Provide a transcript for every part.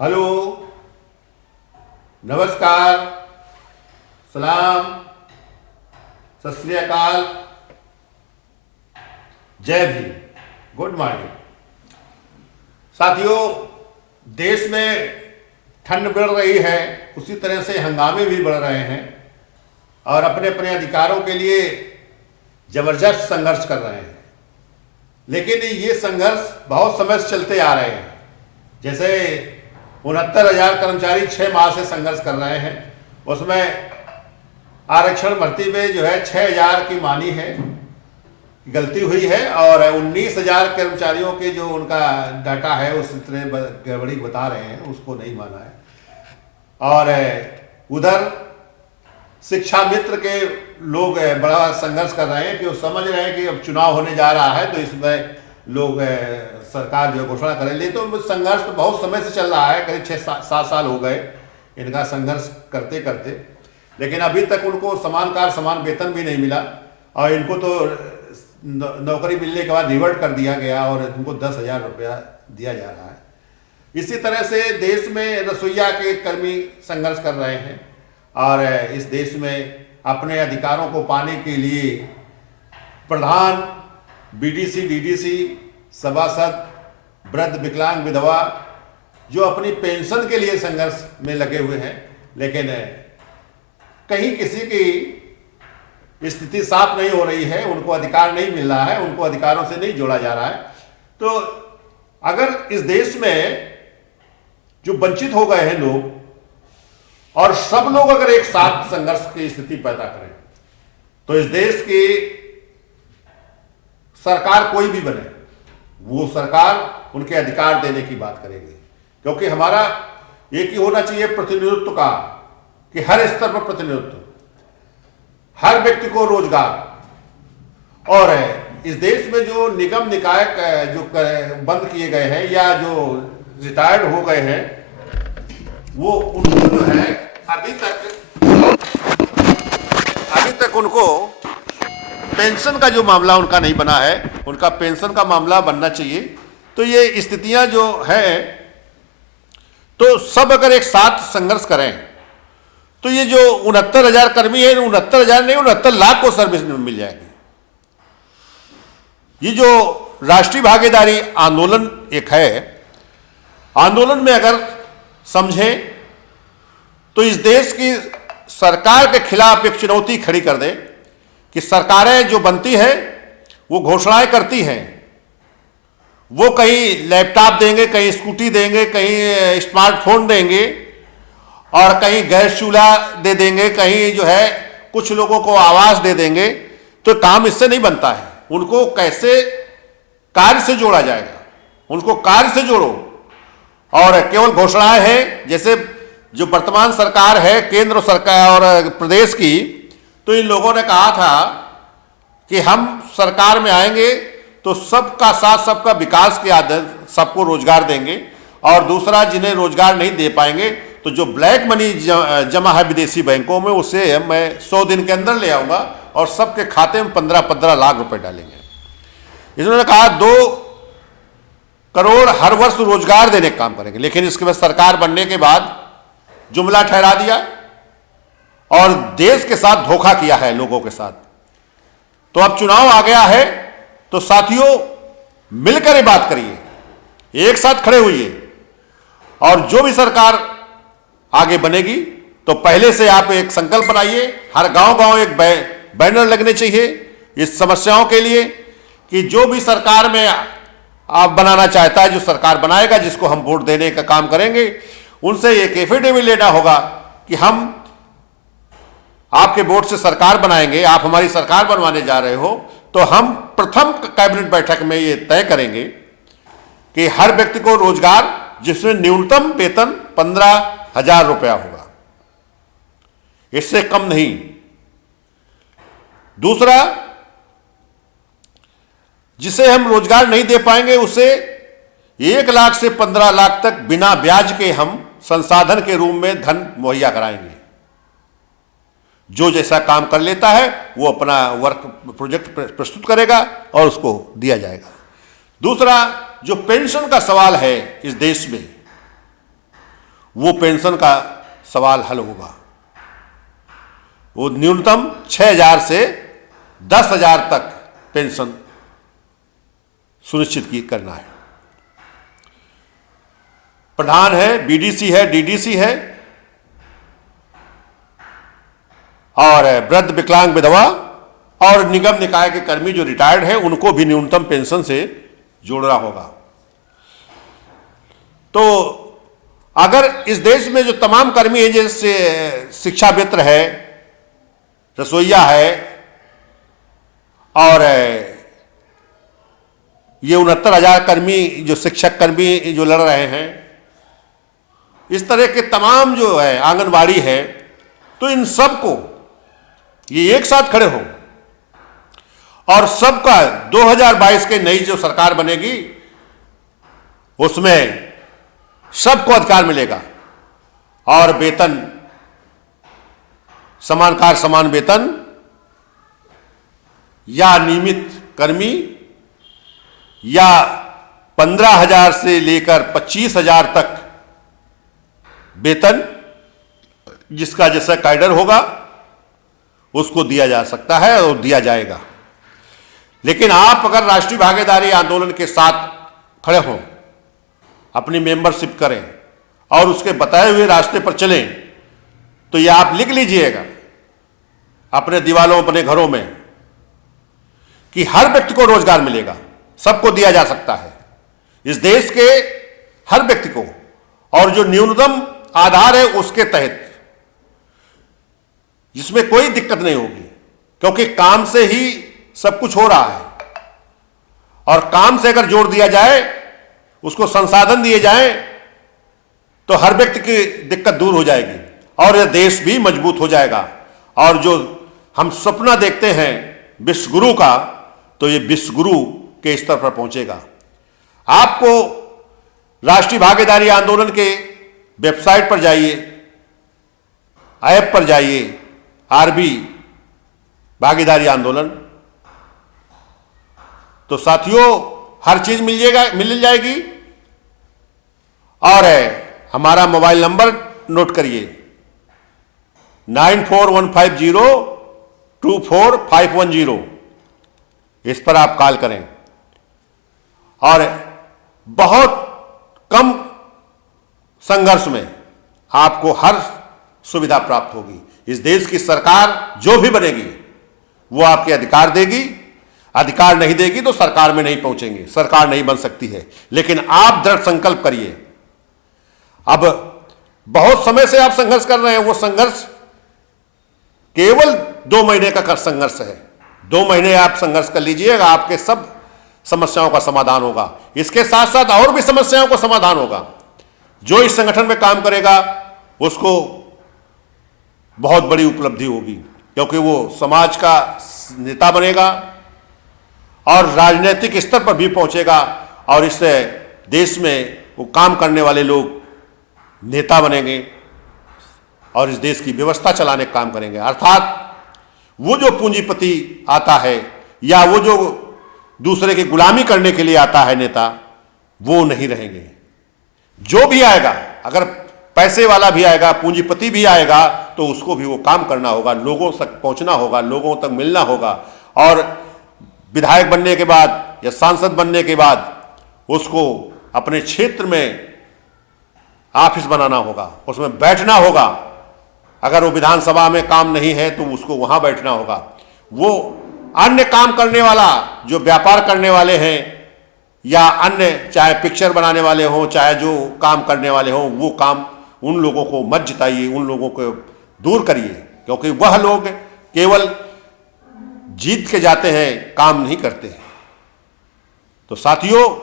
Hello, नमस्कार, सलाम, सत श्री अकाल, जय भीम, गुड मॉर्निंग। साथियों, देश में ठंड बढ़ रही है, उसी तरह से हंगामे भी बढ़ रहे हैं और अपने अपने अधिकारों के लिए जबरदस्त संघर्ष कर रहे हैं। लेकिन ये संघर्ष बहुत समय से चलते आ रहे हैं। जैसे 69,000 कर्मचारी 6 माह से संघर्ष कर रहे हैं, उसमें आरक्षण भर्ती में जो है 6,000 की मानी है, गलती हुई है और 19,000 कर्मचारियों के जो उनका डाटा है उस तरह गड़बड़ी बता रहे हैं, उसको नहीं माना है। और उधर शिक्षा मित्र के लोग बड़ा संघर्ष कर रहे हैं कि वो समझ रहे हैं कि अब चुनाव होने जा रहा है तो इसमें लोग सरकार जो घोषणा करेंगे। तो संघर्ष तो बहुत समय से चल रहा है, करीब 6-7 साल हो गए इनका संघर्ष करते करते, लेकिन अभी तक उनको समान कार्य समान वेतन भी नहीं मिला और इनको तो नौकरी मिलने के बाद रिवर्ट कर दिया गया और इनको 10,000 रुपया दिया जा रहा है। इसी तरह से देश में रसोइया के कर्मी संघर्ष कर रहे हैं और इस देश में अपने अधिकारों को पाने के लिए प्रधान, बीडीसी, डीडीसी, सभासद, वृद्ध, विकलांग, विधवा जो अपनी पेंशन के लिए संघर्ष में लगे हुए हैं, लेकिन कहीं किसी की स्थिति साफ नहीं हो रही है, उनको अधिकार नहीं मिल रहा है, उनको अधिकारों से नहीं जोड़ा जा रहा है। तो अगर इस देश में जो वंचित हो गए हैं लोग और सब लोग अगर एक साथ संघर्ष की स्थिति पैदा करें तो इस देश की सरकार कोई भी बने, वो सरकार उनके अधिकार देने की बात करेगी। क्योंकि हमारा एक ही होना चाहिए प्रतिनिधित्व का, कि हर स्तर पर प्रतिनिधित्व, हर व्यक्ति को रोजगार। और इस देश में जो निगम निकाय जो बंद किए गए हैं या जो रिटायर्ड हो गए हैं, वो उनको जो है अभी तक उनको पेंशन का जो मामला उनका नहीं बना है, उनका पेंशन का मामला बनना चाहिए। तो ये स्थितियां जो है, तो सब अगर एक साथ संघर्ष करें तो ये जो 69,000 कर्मी है, 69,000 नहीं 69 लाख को सर्विस मिल जाएगी। ये जो राष्ट्रीय भागीदारी आंदोलन एक है, आंदोलन में अगर समझें तो इस देश की सरकार के खिलाफ एक चुनौती खड़ी कर दे कि सरकारें जो बनती हैं वो घोषणाएं करती हैं, वो कहीं लैपटॉप देंगे, कहीं स्कूटी देंगे, कहीं स्मार्टफोन देंगे और कहीं गैस चूल्हा दे देंगे, कहीं जो है कुछ लोगों को आवास दे देंगे। तो काम इससे नहीं बनता है। उनको कैसे कार्य से जोड़ा जाएगा, उनको कार्य से जोड़ो। और केवल घोषणाएं हैं, जैसे जो वर्तमान सरकार है केंद्र सरकार और प्रदेश की, तो इन लोगों ने कहा था कि हम सरकार में आएंगे तो सबका साथ सबका विकास के आधार सबको रोजगार देंगे, और दूसरा जिन्हें रोजगार नहीं दे पाएंगे तो जो ब्लैक मनी जमा है विदेशी बैंकों में, उसे मैं 100 दिन के अंदर ले आऊंगा और सबके खाते में 15-15 लाख रुपए डालेंगे। इन्होंने कहा 2 करोड़ हर वर्ष रोजगार देने का काम करेंगे। लेकिन इसके बाद सरकार बनने के बाद जुमला ठहरा दिया और देश के साथ धोखा किया है, लोगों के साथ। तो अब चुनाव आ गया है, तो साथियों मिलकर ये बात करिए, एक साथ खड़े होइए, और जो भी सरकार आगे बनेगी तो पहले से आप एक संकल्प बनाइए। हर गांव-गांव एक बैनर लगने चाहिए इस समस्याओं के लिए कि जो भी सरकार में आप बनाना चाहता है, जो सरकार बनाएगा, जिसको हम वोट देने का काम करेंगे, उनसे एक एफिडेविट लेना होगा कि हम आपके वोट से सरकार बनाएंगे, आप हमारी सरकार बनवाने जा रहे हो। तो हम प्रथम कैबिनेट बैठक में ये तय करेंगे कि हर व्यक्ति को रोजगार, जिसमें न्यूनतम वेतन 15,000 रुपया होगा, इससे कम नहीं। दूसरा, जिसे हम रोजगार नहीं दे पाएंगे उसे 1 लाख से 15 लाख तक बिना ब्याज के हम संसाधन के रूप में धन मुहैया कराएंगे। जो जैसा काम कर लेता है वो अपना वर्क प्रोजेक्ट प्रस्तुत करेगा और उसको दिया जाएगा। दूसरा, जो पेंशन का सवाल है इस देश में, वो पेंशन का सवाल हल होगा। वो न्यूनतम 6,000 से 10,000 तक पेंशन सुनिश्चित करना है। प्रधान है, बीडीसी है, डीडीसी है और वृद्ध, विकलांग, विधवा और निगम निकाय के कर्मी जो रिटायर्ड हैं उनको भी न्यूनतम पेंशन से जोड़ना होगा। तो अगर इस देश में जो तमाम कर्मी हैं, जैसे शिक्षावित्र है, रसोईया है और ये 69,000 कर्मी जो शिक्षक कर्मी जो लड़ रहे हैं, इस तरह के तमाम जो है, आंगनबाड़ी है, तो इन सबको ये एक साथ खड़े हों और सबका 2022 के नई जो सरकार बनेगी उसमें सबको अधिकार मिलेगा और वेतन, समान कार्य समान वेतन या नियमित कर्मी या 15,000 से लेकर 25,000 तक वेतन जिसका जैसा कैडर होगा उसको दिया जा सकता है और दिया जाएगा। लेकिन आप अगर राष्ट्रीय भागीदारी आंदोलन के साथ खड़े हों, अपनी मेंबरशिप करें और उसके बताए हुए रास्ते पर चलें, तो ये आप लिख लीजिएगा अपने दीवालों, अपने घरों में कि हर व्यक्ति को रोजगार मिलेगा, सबको दिया जा सकता है, इस देश के हर व्यक्ति को, और जो न्यूनतम आधार है उसके तहत, जिसमें कोई दिक्कत नहीं होगी, क्योंकि काम से ही सब कुछ हो रहा है और काम से अगर जोड़ दिया जाए, उसको संसाधन दिए जाएं, तो हर व्यक्ति की दिक्कत दूर हो जाएगी और यह देश भी मजबूत हो जाएगा। और जो हम सपना देखते हैं विश्व गुरु का, तो ये विश्व गुरु के स्तर पर पहुंचेगा। आपको राष्ट्रीय भागीदारी आंदोलन के वेबसाइट पर जाइए, ऐप पर जाइए, आरबी भागीदारी आंदोलन, तो साथियों हर चीज मिल जाएगी। और हमारा मोबाइल नंबर नोट करिए 9415024510, इस पर आप कॉल करें और बहुत कम संघर्ष में आपको हर सुविधा प्राप्त होगी। इस देश की सरकार जो भी बनेगी वो आपके अधिकार देगी, अधिकार नहीं देगी तो सरकार में नहीं पहुंचेंगे, सरकार नहीं बन सकती है। लेकिन आप दृढ़ संकल्प करिए। अब बहुत समय से आप संघर्ष कर रहे हैं, वो संघर्ष केवल 2 महीने का संघर्ष है। 2 महीने आप संघर्ष कर लीजिएगा, आपके सब समस्याओं का समाधान होगा। इसके साथ साथ और भी समस्याओं का समाधान होगा। जो इस संगठन में काम करेगा उसको बहुत बड़ी उपलब्धि होगी, क्योंकि वो समाज का नेता बनेगा और राजनीतिक स्तर पर भी पहुंचेगा और इससे देश में वो काम करने वाले लोग नेता बनेंगे और इस देश की व्यवस्था चलाने का काम करेंगे। अर्थात वो जो पूंजीपति आता है या वो जो दूसरे की गुलामी करने के लिए आता है नेता, वो नहीं रहेंगे। जो भी आएगा, अगर पैसे वाला भी आएगा, पूंजीपति भी आएगा, तो उसको भी वो काम करना होगा, लोगों तक पहुंचना होगा, लोगों तक मिलना होगा और विधायक बनने के बाद या सांसद बनने के बाद उसको अपने क्षेत्र में ऑफिस बनाना होगा, उसमें बैठना होगा। अगर वो विधानसभा में काम नहीं है तो उसको वहां बैठना होगा। वो अन्य काम करने वाला, जो व्यापार करने वाले हैं या अन्य, चाहे पिक्चर बनाने वाले हों, चाहे जो काम करने वाले हों, वो काम उन लोगों को मत जिताइए, उन लोगों को दूर करिए, क्योंकि वह लोग केवल जीत के जाते हैं, काम नहीं करते हैं। तो साथियों,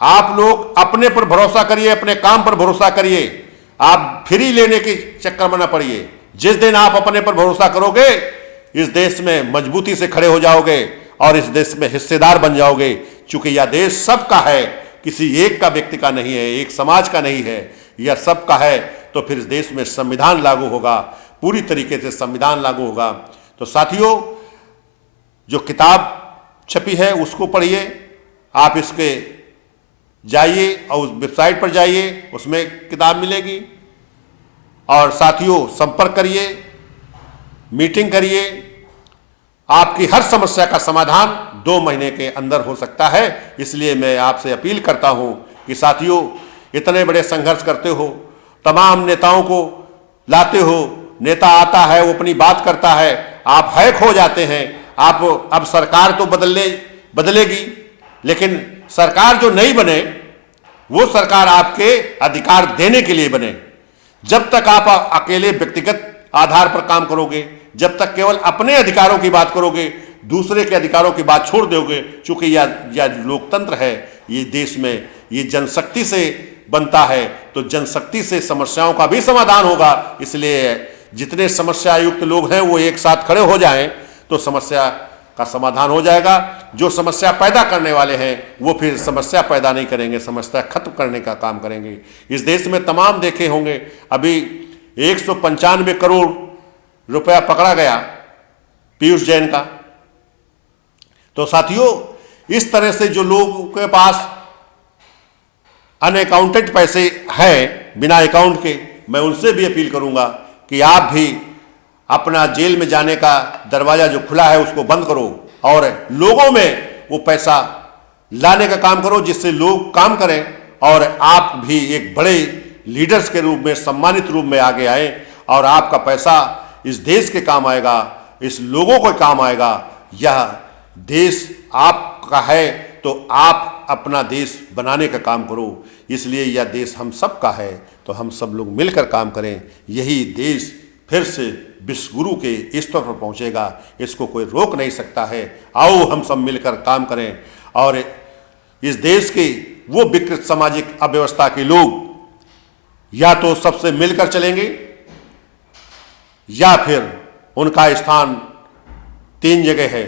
आप लोग अपने पर भरोसा करिए, अपने काम पर भरोसा करिए। आप फ्री लेने के चक्कर में ना पड़िए। जिस दिन आप अपने पर भरोसा करोगे, इस देश में मजबूती से खड़े हो जाओगे और इस देश में हिस्सेदार बन जाओगे। चूंकि यह देश सबका है, किसी एक का व्यक्ति का नहीं है, एक समाज का नहीं है, यह सबका है। तो फिर इस देश में संविधान लागू होगा, पूरी तरीके से संविधान लागू होगा। तो साथियों, जो किताब छपी है उसको पढ़िए, आप इसके जाइए और उस वेबसाइट पर जाइए, उसमें किताब मिलेगी। और साथियों, संपर्क करिए, मीटिंग करिए। आपकी हर समस्या का समाधान 2 महीने के अंदर हो सकता है। इसलिए मैं आपसे अपील करता हूं कि साथियों, इतने बड़े संघर्ष करते हो, तमाम नेताओं को लाते हो, नेता आता है, वो अपनी बात करता है, आप हैक हो जाते हैं। आप अब सरकार तो बदलेगी, लेकिन सरकार जो नहीं बने वो सरकार आपके अधिकार देने के लिए बने। जब तक आप अकेले व्यक्तिगत आधार पर काम करोगे, जब तक केवल अपने अधिकारों की बात करोगे, दूसरे के अधिकारों की बात छोड़ दोगे, चूंकि यह लोकतंत्र है, ये देश में ये जनशक्ति से बनता है, तो जनशक्ति से समस्याओं का भी समाधान होगा। इसलिए जितने समस्या युक्त लोग हैं वो एक साथ खड़े हो जाएं तो समस्या का समाधान हो जाएगा। जो समस्या पैदा करने वाले हैं वो फिर समस्या पैदा नहीं करेंगे, समस्या खत्म करने का काम करेंगे। इस देश में तमाम देखे होंगे, अभी 195 करोड़ रुपया पकड़ा गया पीयूष जैन का। तो साथियों, इस तरह से जो लोगों के पास अनअकाउंटेड पैसे हैं बिना अकाउंट के, मैं उनसे भी अपील करूंगा कि आप भी अपना जेल में जाने का दरवाजा जो खुला है उसको बंद करो और लोगों में वो पैसा लाने का काम करो, जिससे लोग काम करें और आप भी एक बड़े लीडर्स के रूप में, सम्मानित रूप में आगे आए और आपका पैसा इस देश के काम आएगा, इस लोगों को काम आएगा। यह देश आपका है तो आप अपना देश बनाने का काम करो। इसलिए यह देश हम सब का है, तो हम सब लोग मिलकर काम करें। यही देश फिर से विश्व गुरु के स्तर पर पहुंचेगा, इसको कोई रोक नहीं सकता है। आओ हम सब मिलकर काम करें और इस देश के वो विकृत सामाजिक अव्यवस्था के लोग या तो सबसे मिलकर चलेंगे या फिर उनका स्थान 3 जगह है।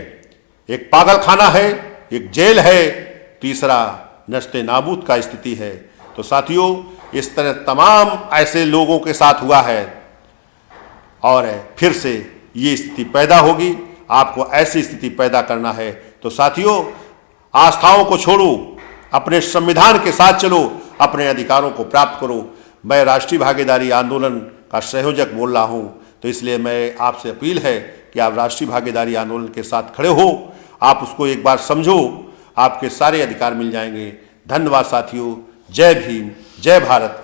एक पागल खाना है, एक जेल है, तीसरा नस्ते नाबूद का स्थिति है। तो साथियों, इस तरह तमाम ऐसे लोगों के साथ हुआ है और फिर से ये स्थिति पैदा होगी। आपको ऐसी स्थिति पैदा करना है तो साथियों, आस्थाओं को छोड़ो, अपने संविधान के साथ चलो, अपने अधिकारों को प्राप्त करो। मैं राष्ट्रीय भागीदारी आंदोलन का संयोजक बोल रहा हूँ, तो इसलिए मैं आपसे अपील है कि आप राष्ट्रीय भागीदारी आंदोलन के साथ खड़े हो, आप उसको एक बार समझो, आपके सारे अधिकार मिल जाएंगे। धन्यवाद साथियों। जय भीम, जय भारत,